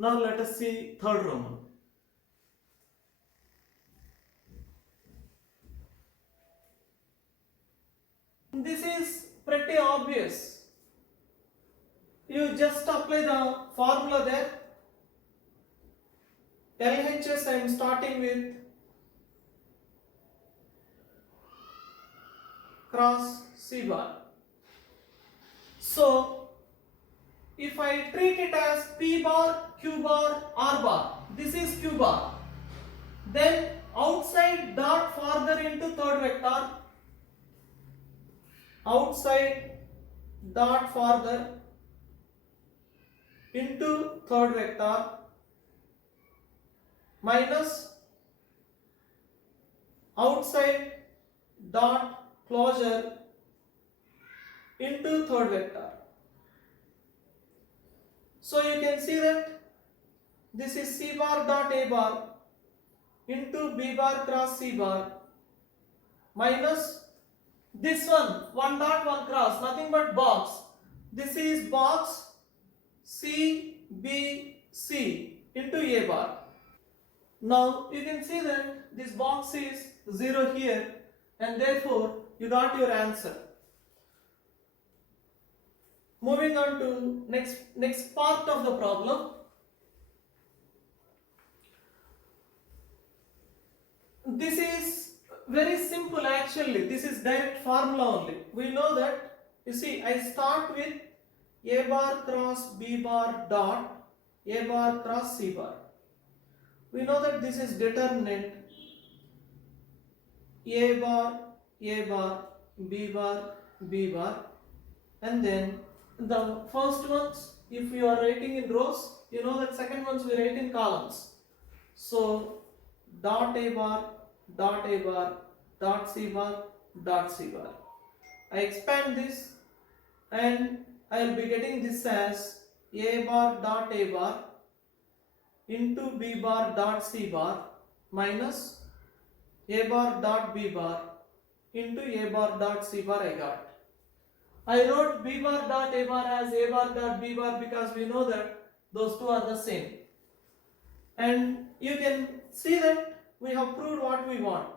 Now let us see third Roman. This is pretty obvious. You just apply the formula there. LHS I am starting with cross C bar. So if I treat it as P bar, Q bar, R bar, this is Q bar. Then outside dot further into third vector, outside dot further into third vector minus outside dot closure into third vector. So you can see that this is C bar dot A bar into B bar cross C bar minus this one dot one cross, nothing but box. This is box C B C into A bar. Now you can see that this box is 0 here and therefore you got your answer. Moving on to next part of the problem. This is very simple actually. This is direct formula only. We know that, you see, I start with A bar cross B bar dot A bar cross C bar. We know that this is determinant A bar, B bar, B bar, and then the first ones, if you are writing in rows, you know that second ones we write in columns. So dot A bar, dot C bar, dot C bar. I expand this and I will be getting this as A bar dot A bar into B bar dot C bar minus A bar dot B bar into A bar dot C bar I got. I wrote B bar dot A bar as A bar dot B bar because we know that those two are the same. And you can see that we have proved what we want.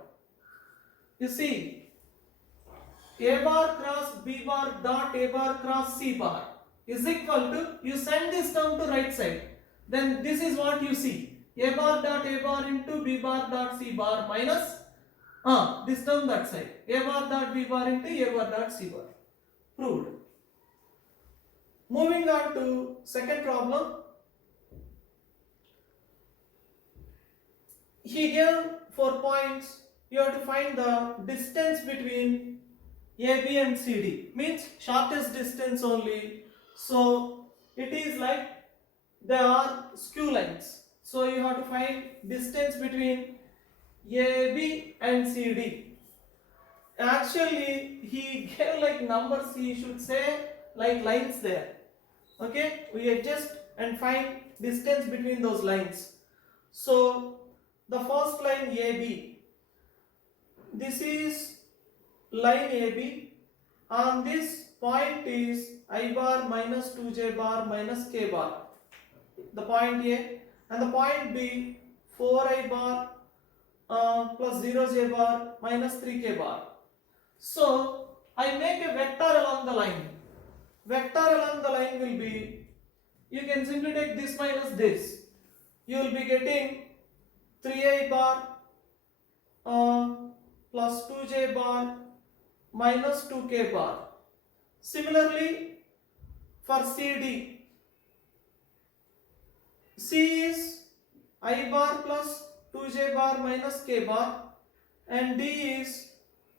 You see, A bar cross B bar dot A bar cross C bar is equal to, you send this term to right side, then this is what you see, A bar dot A bar into B bar dot C bar minus this term that side, A bar dot B bar into A bar dot C bar. Proved. Moving on to second problem. He gave 4 points. You have to find the distance between AB and CD, means shortest distance only. So it is like they are skew lines. So you have to find distance between AB and CD. Actually, he gave like numbers, he should say like lines there. Okay, we adjust and find distance between those lines. So the first line AB, this is line AB, and this point is I bar minus 2j bar minus k bar, the point A, and the point B 4I bar plus 0j bar minus 3k bar. So I make a vector along the line. Vector along the line will be, you can simply take this minus this. You will be getting 3I bar plus 2j bar minus 2k bar. Similarly, for CD, C is I bar plus 2j bar minus k bar, and D is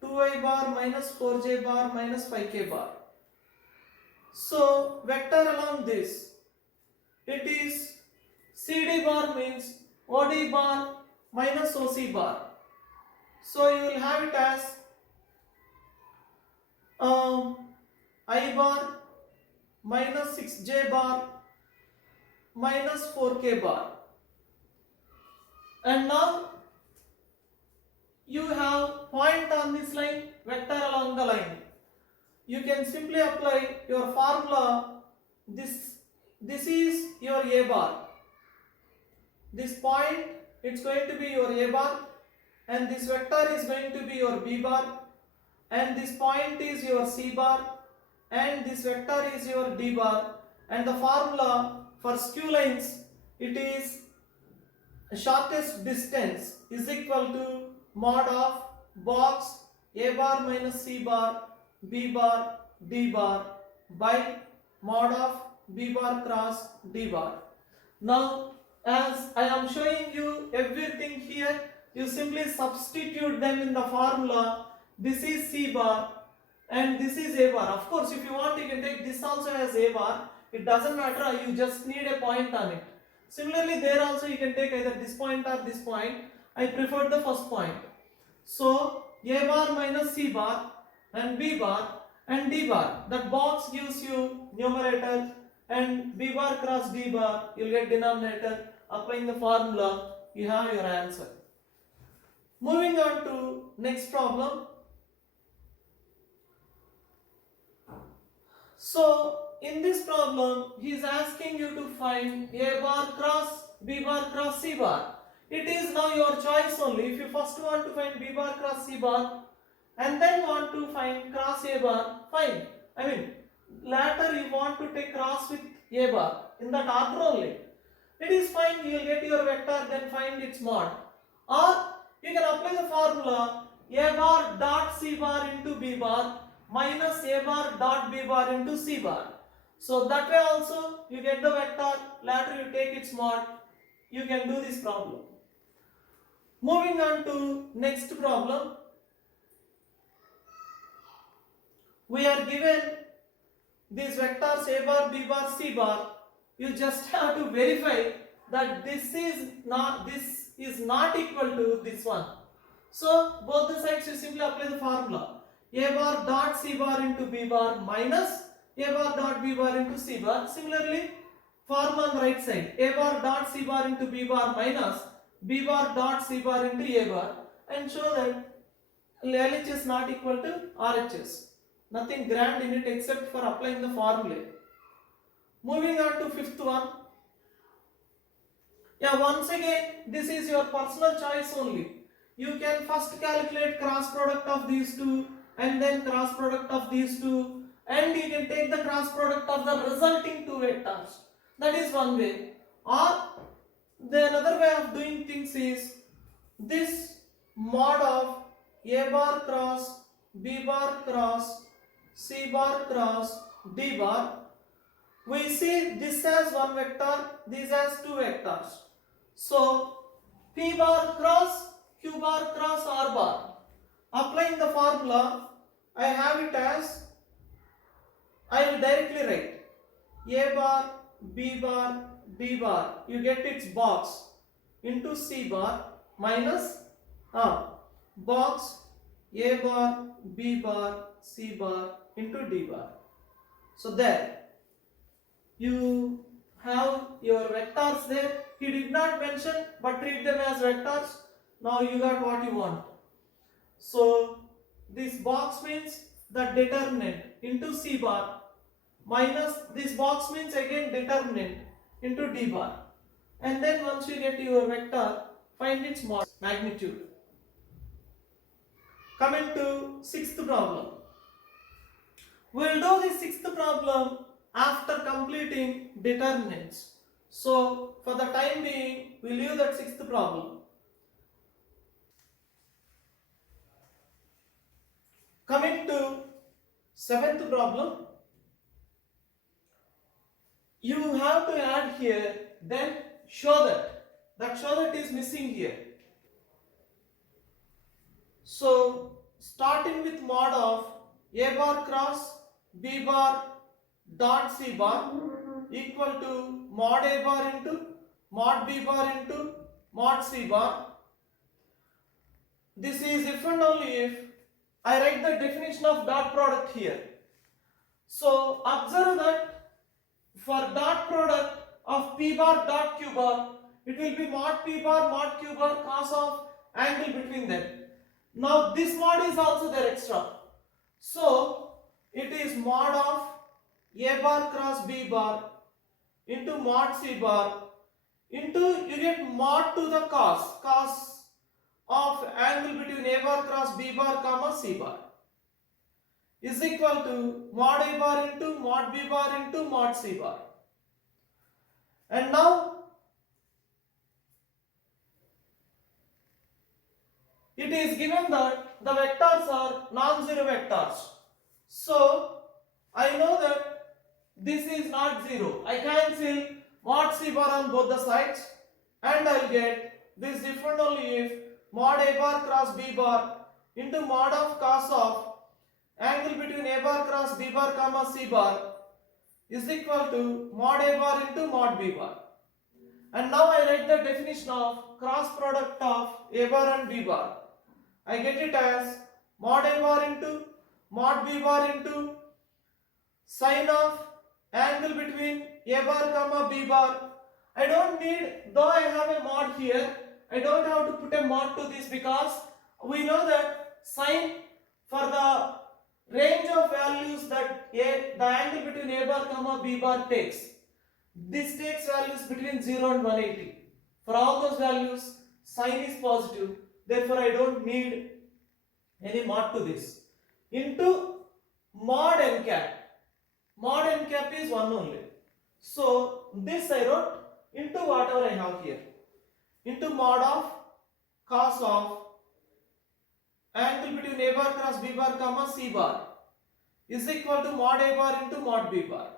2I bar minus 4j bar minus 5k bar. So vector along this, it is CD bar means OD bar minus OC bar. So you will have it as I bar minus 6j bar minus 4k bar. And now you have point on this line, vector along the line. You can simply apply your formula. This is your A bar. this point, it's going to be your A bar, and this vector is going to be your B bar, and this point is your C bar, and this vector is your D bar, and the formula for skew lines, it is shortest distance is equal to mod of box A bar minus C bar, B bar, D bar by mod of B bar cross D bar. Now, as I am showing you everything here, you simply substitute them in the formula. This is C bar and this is A bar. Of course, if you want, you can take this also as A bar. It doesn't matter, you just need a point on it. Similarly, there also you can take either this point or this point. I preferred the first point. So, A bar minus C bar and B bar and D bar. That box gives you numerator, and B bar cross D bar, you will get denominator. Applying the formula, you have your answer. Moving on to next problem. So, in this problem, he is asking you to find A bar cross B bar cross C bar. It is now your choice only. If you first want to find B bar cross C bar and then want to find cross A bar, fine. I mean, later you want to take cross with A bar, in that order only. It is fine, you will get your vector, then find its mod. Or you can apply the formula A bar dot C bar into B bar minus A bar dot B bar into C bar. So that way also you get the vector, later you take its mod, you can do this problem. Moving on to next problem. We are given these vectors A bar, B bar, C bar. You just have to verify that this is not equal to this one. So both the sides you simply apply the formula. A bar dot C bar into B bar minus A bar dot B bar into C bar. Similarly, formula on the right side. A bar dot C bar into B bar minus B bar dot C bar into A bar, and show that LHS is not equal to RHS. Nothing grand in it except for applying the formula. Moving on to fifth one. Yeah, once again, this is your personal choice only. You can first calculate cross product of these two and then cross product of these two, and you can take the cross product of the resulting two vectors. That is one way. Or the another way of doing things is this mod of A bar cross B bar cross C bar cross D bar. We see this as one vector, this as two vectors. So P bar cross Q bar cross R bar. Applying the formula, I have it as, I will directly write A bar B bar D bar. You get its box into C bar minus box A bar B bar C bar into D bar. So there you have your vectors there. He did not mention, but treat them as vectors. Now you got what you want. So this box means the determinant into C bar minus this box means again determinant into D bar. And then once you get your vector, find its magnitude. Coming to sixth problem. We will do the sixth problem after completing determinants. So for the time being, we leave that sixth problem. Coming to seventh problem, you have to add here, then show that is missing here. So starting with mod of A bar cross B bar dot C bar equal to mod A bar into mod B bar into mod C bar. This is if and only if I write the definition of dot product here. So observe that for dot product of P bar dot Q bar, it will be mod P bar mod Q bar cos of angle between them. Now this mod is also there extra. So it is mod of A bar cross B bar into mod C bar into you get mod to the cos of angle between a bar cross b bar comma c bar is equal to mod a bar into mod b bar into mod c bar. And now it is given that the vectors are non-zero vectors. So I know that this is not zero. I cancel mod c bar on both the sides and I'll get this different only if mod a bar cross b bar into mod of cos of angle between a bar cross b bar comma c bar is equal to mod a bar into mod b bar. And now I write the definition of cross product of a bar and b bar. I get it as mod a bar into mod b bar into sine of angle between a bar comma b bar. I don't need, though I have a mod here, I don't have to put a mod to this because we know that sine for the range of values that the angle between a bar comma b bar takes, this takes values between 0 and 180. For all those values sine is positive, therefore I don't need any mod to this. Into mod n cap. Mod n cap is 1 only. So this I wrote into whatever I have here. Into mod of cos of angle between a bar cross b bar comma c bar is equal to mod a bar into mod b bar.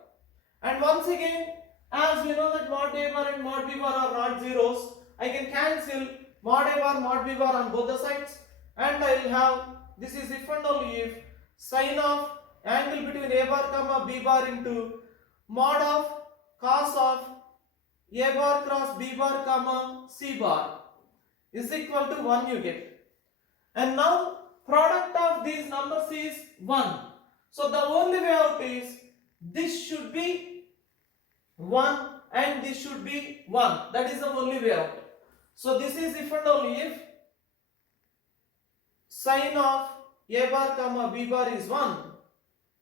And once again, as we know that mod a bar and mod b bar are not zeros, I can cancel mod a bar mod b bar on both the sides and I will have, this is if and only if sine of angle between a bar comma b bar into mod of cos of a bar cross b bar comma c bar is equal to 1 you get. And now product of these numbers is 1. So the only way out is this should be 1 and this should be 1. That is the only way out. So this is if and only if sine of a bar comma b bar is 1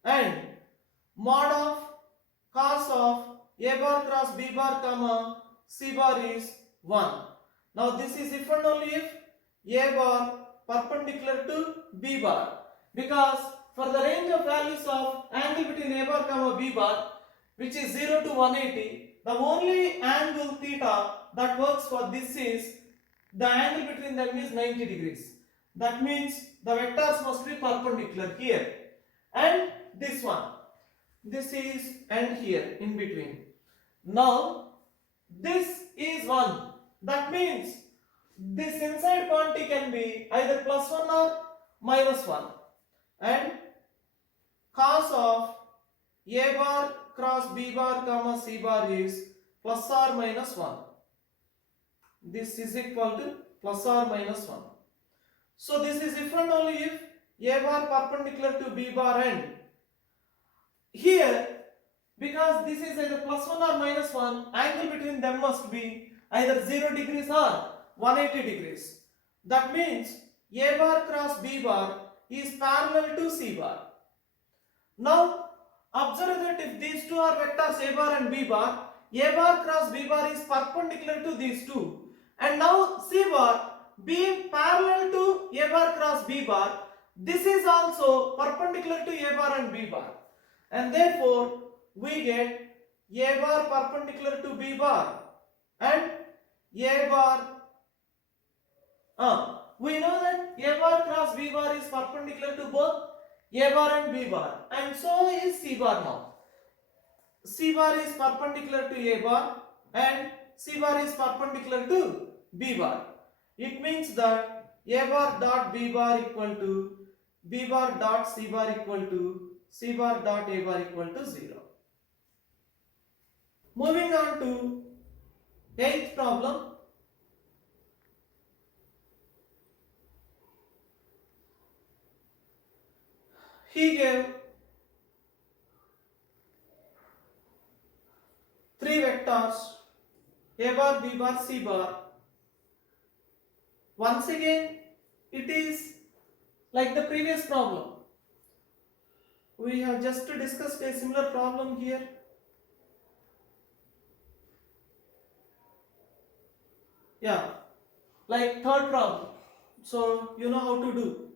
and mod of cos of a bar cross b bar comma c bar is 1. Now this is if and only if a bar perpendicular to b bar, because for the range of values of angle between a bar comma b bar, which is 0 to 180, the only angle theta that works for this is the angle between them is 90 degrees. That means the vectors must be perpendicular here and this one. This is and here in between. Now this is 1. That means this inside quantity can be either plus 1 or minus 1. And cos of a bar cross b bar comma c bar is plus or minus 1. This is equal to plus or minus 1. So this is if and only if a bar perpendicular to b bar and here, because this is either plus 1 or minus 1, angle between them must be either 0 degrees or 180 degrees. That means a bar cross b bar is parallel to c bar. Now observe that if these two are vectors a bar and b bar, a bar cross b bar is perpendicular to these two. And now c bar being parallel to a bar cross b bar, this is also perpendicular to a bar and b bar. And therefore we get a bar perpendicular to b bar and a bar. We know that a bar cross b bar is perpendicular to both a bar and b bar, and so is c bar now. C bar is perpendicular to a bar and c bar is perpendicular to b bar. It means that a bar dot b bar equal to b bar dot c bar equal to c bar dot a bar equal to 0. Moving on to 8th problem. He gave 3 vectors a bar, b bar, c bar. Once again it is like the previous problem. We have just discussed a similar problem here. Yeah, like third problem. So you know how to do.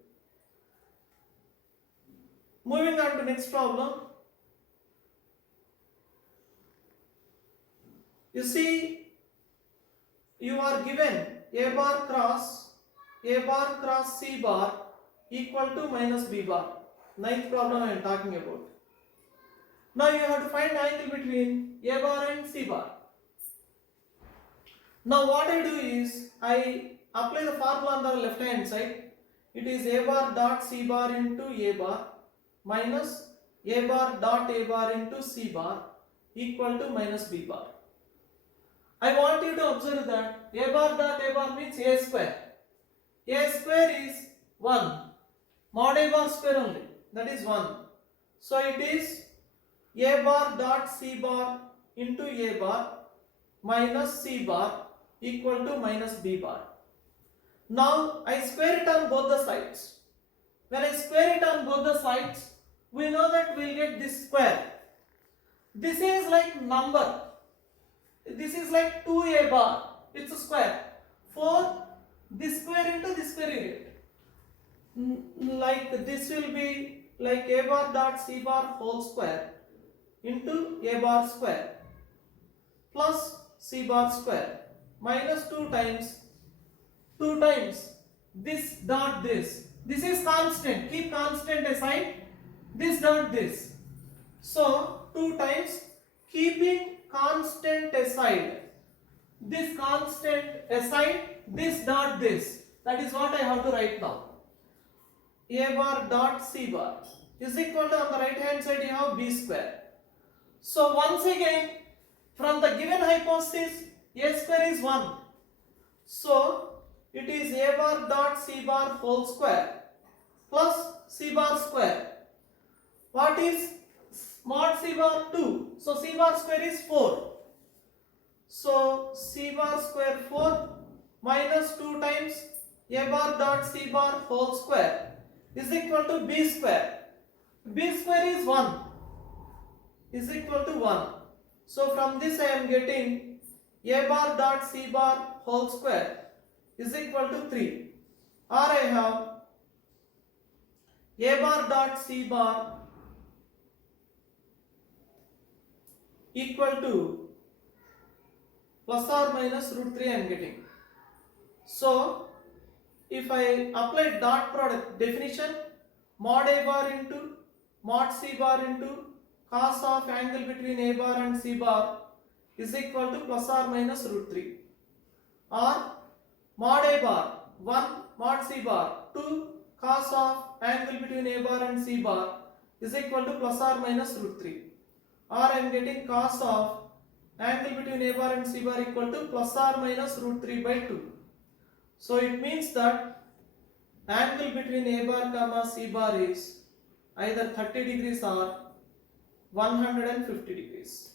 Moving on to next problem. You see, you are given a bar cross C bar equal to minus b bar. Ninth problem I am talking about. Now you have to find angle between a bar and c bar. Now what I do is I apply the formula on the left hand side. It is a bar dot c bar into a bar minus a bar dot a bar into c bar equal to minus b bar. I want you to observe that a bar dot a bar means a square. A square is 1. Mod a bar square only. That is 1. So it is a bar dot c bar into a bar minus c bar equal to minus b bar. Now I square it on both the sides. When I square it on both the sides, we know that we will get this square. This is like number. This is like 2a bar. It's a square. 4, this square into this square you get. Like this will be like a bar dot c bar whole square into a bar square plus c bar square minus 2 times this dot this. This is constant. Keep constant aside. This dot this. So 2 times keeping constant aside. This constant aside. This dot this. That is what I have to write now. A bar dot c bar is equal to on the right hand side you have b square. So once again from the given hypothesis a square is 1. So it is a bar dot c bar whole square plus c bar square. What is mod c bar? 2. So c bar square is 4. So c bar square 4 minus 2 times a bar dot c bar whole square is equal to b square. B square is 1 is equal to 1. So from this I am getting a bar dot c bar whole square is equal to 3. Or I have a bar dot c bar equal to plus or minus root 3 I am getting. So if I apply dot product definition, mod a bar into mod c bar into cos of angle between a bar and c bar is equal to plus or minus root 3. Or mod a bar 1 mod c bar 2 cos of angle between a bar and c bar is equal to plus or minus root 3. Or I am getting cos of angle between a bar and c bar equal to plus or minus root 3 by 2. So it means that angle between a bar comma c bar is either 30 degrees or 150 degrees.